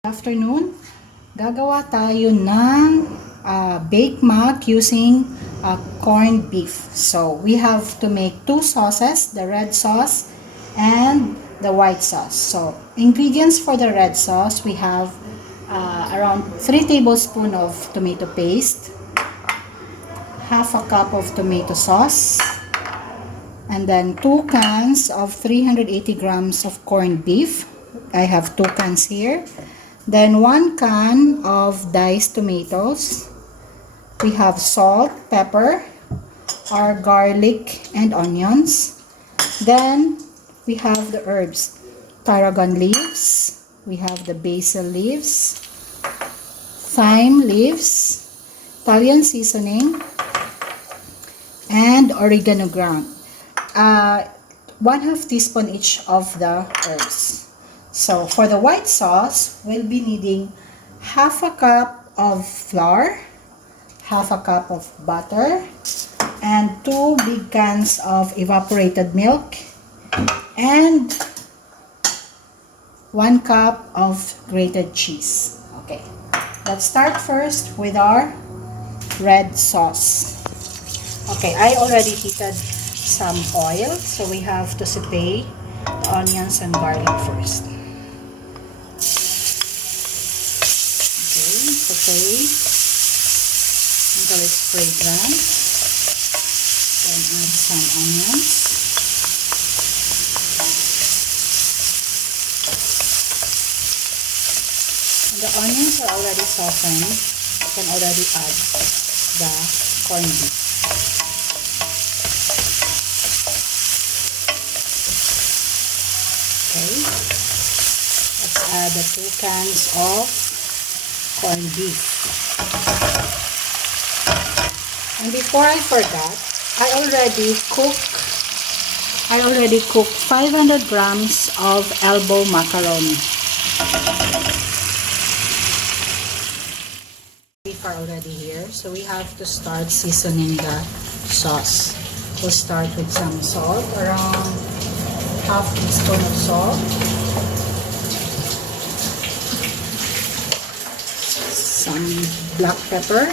Afternoon, gagawa tayo ng baked mac using corned beef. So, we have to make two sauces, the red sauce and the white sauce. So, ingredients for the red sauce, we have around 3 tablespoons of tomato paste, half a cup of tomato sauce, and then 2 cans of 380 grams of corned beef. I have 2 cans here. Then 1 can of diced tomatoes. We have salt, pepper, our garlic, and onions. Then we have the herbs, tarragon leaves. We have the basil leaves, thyme leaves, Italian seasoning, and oregano ground. 1/2 teaspoon each of the herbs. So, for the white sauce, we'll be needing half a cup of flour, half a cup of butter, and 2 big cans of evaporated milk, and 1 cup of grated cheese. Okay, let's start first with our red sauce. Okay, I already heated some oil, so we have to saute the onions and garlic first. Saute until it's fragrant. Then add some onions. When the onions are already softened, you can already add the corned beef. Okay, let's add the 2 cans of corned beef. And before I forgot, I already cooked 500 grams of elbow macaroni. Beef are already here, so we have to start seasoning the sauce. We'll start with some salt, around 1/2 teaspoon of salt. Some black pepper,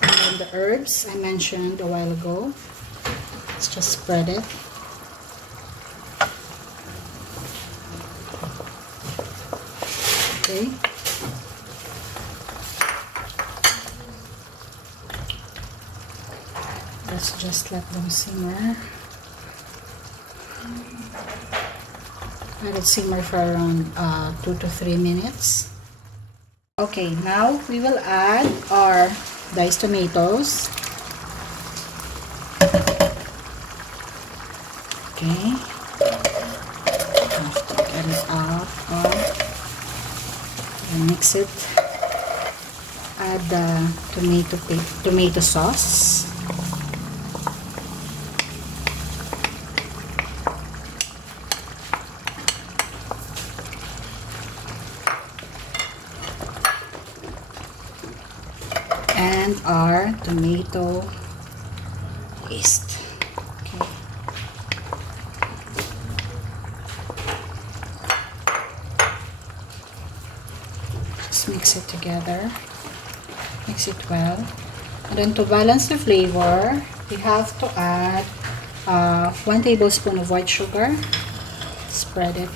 and then the herbs I mentioned a while ago. Let's just spread it. Okay. Let's just let them simmer. Let it simmer for around 2 to 3 minutes. Okay, now we will add our diced tomatoes. Okay, have to get it out and mix it. Add the tomato sauce. And our tomato paste. Okay. Just mix it together. Mix it well. And then to balance the flavor, we have to add 1 tablespoon of white sugar. Spread it.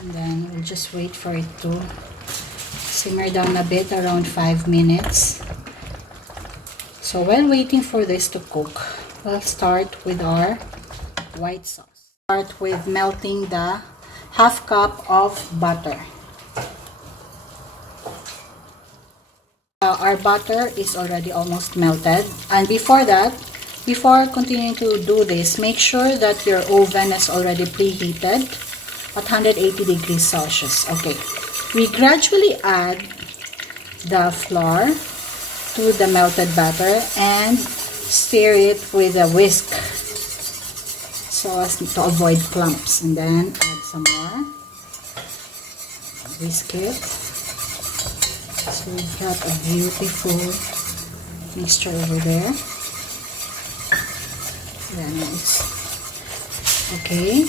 And then we'll just wait for it to simmer down a bit, around 5 minutes. So while waiting for this to cook, we'll start with our white sauce. Start with melting the 1/2 cup of butter. Our butter is already almost melted, and before continuing to do this, make sure that your oven is already preheated at 180 degrees Celsius. Okay. We gradually add the flour to the melted batter and stir it with a whisk so as to avoid clumps. And then add some more. Whisk it. So we've got a beautiful mixture over there. Then it's okay.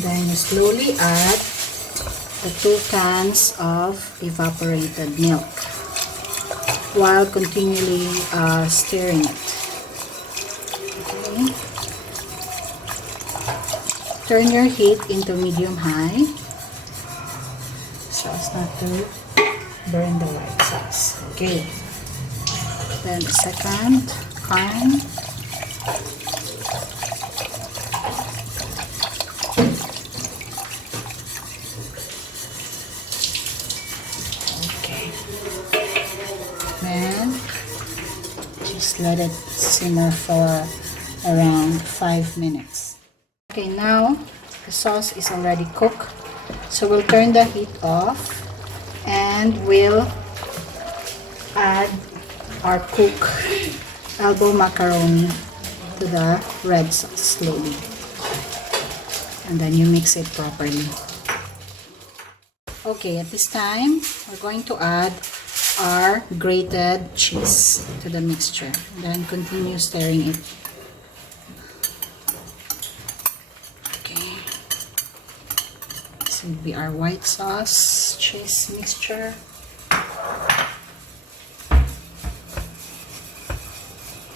Then you slowly add the 2 cans of evaporated milk while continually stirring it. Okay. Turn your heat into medium-high so as not to burn the white sauce. Okay. Then the second can. Okay. Then just let it simmer for around 5 minutes. Okay, now the sauce is already cooked. So we'll turn the heat off and we'll add our cooked elbow macaroni to the red sauce slowly. And then you mix it properly. Okay, at this time, we're going to add our grated cheese to the mixture. Then continue stirring it. Okay. This will be our white sauce cheese mixture.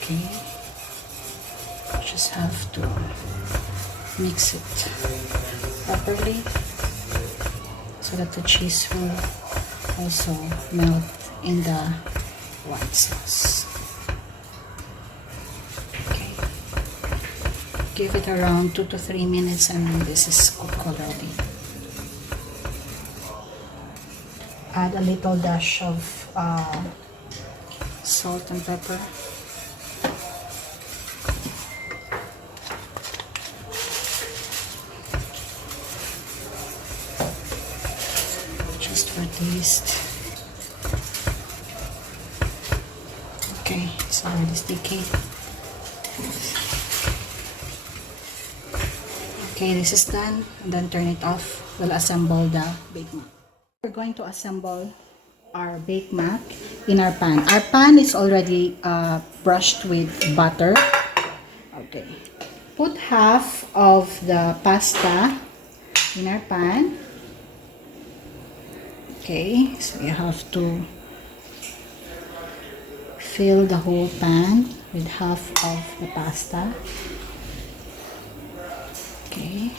Okay. Just have to mix it properly so that the cheese will also melt in the white sauce. Okay. Give it around 2 to 3 minutes and this is cooked already. Add a little dash of salt and pepper. Just for taste. Okay, it's already sticky. Okay, this is done. And then turn it off. We'll assemble the Bake Mac. We're going to assemble our Bake Mac in our pan. Our pan is already brushed with butter. Okay. Put half of the pasta in our pan. Okay, so you have to fill the whole pan with half of the pasta. Okay.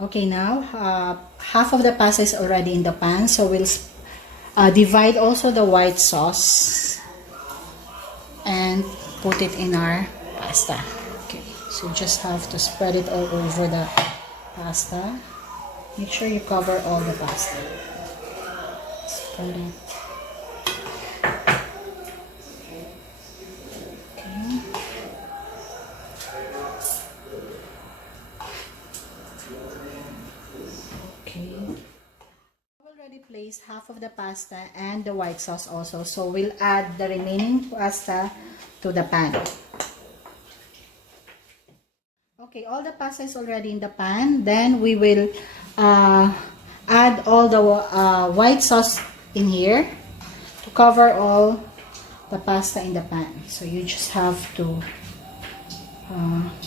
Okay, now half of the pasta is already in the pan, so we'll divide also the white sauce and put it in our pasta. Okay, so just have to spread it all over the pasta. Make sure you cover all the pasta. Spread it. Okay. Okay. I've already placed half of the pasta and the white sauce also, so we'll add the remaining pasta to the pan. Okay, all the pasta is already in the pan. Then we will add all the white sauce in here to cover all the pasta in the pan. So you just have to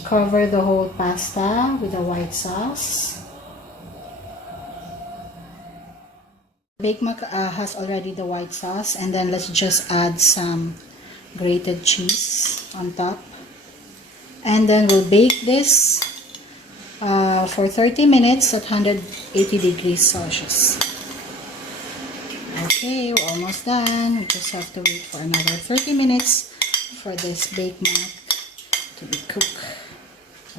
cover the whole pasta with the white sauce. Bake Mac has already the white sauce, and then let's just add some grated cheese on top. And then we'll bake this for 30 minutes at 180 degrees Celsius. Okay, we're almost done. We just have to wait for another 30 minutes for this Bake Mac to be cooked.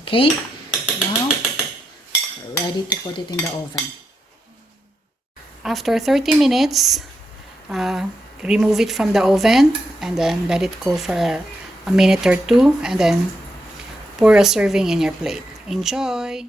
Okay, now we're ready to put it in the oven. After 30 minutes, remove it from the oven and then let it cool for a minute or two, and then pour a serving in your plate. Enjoy!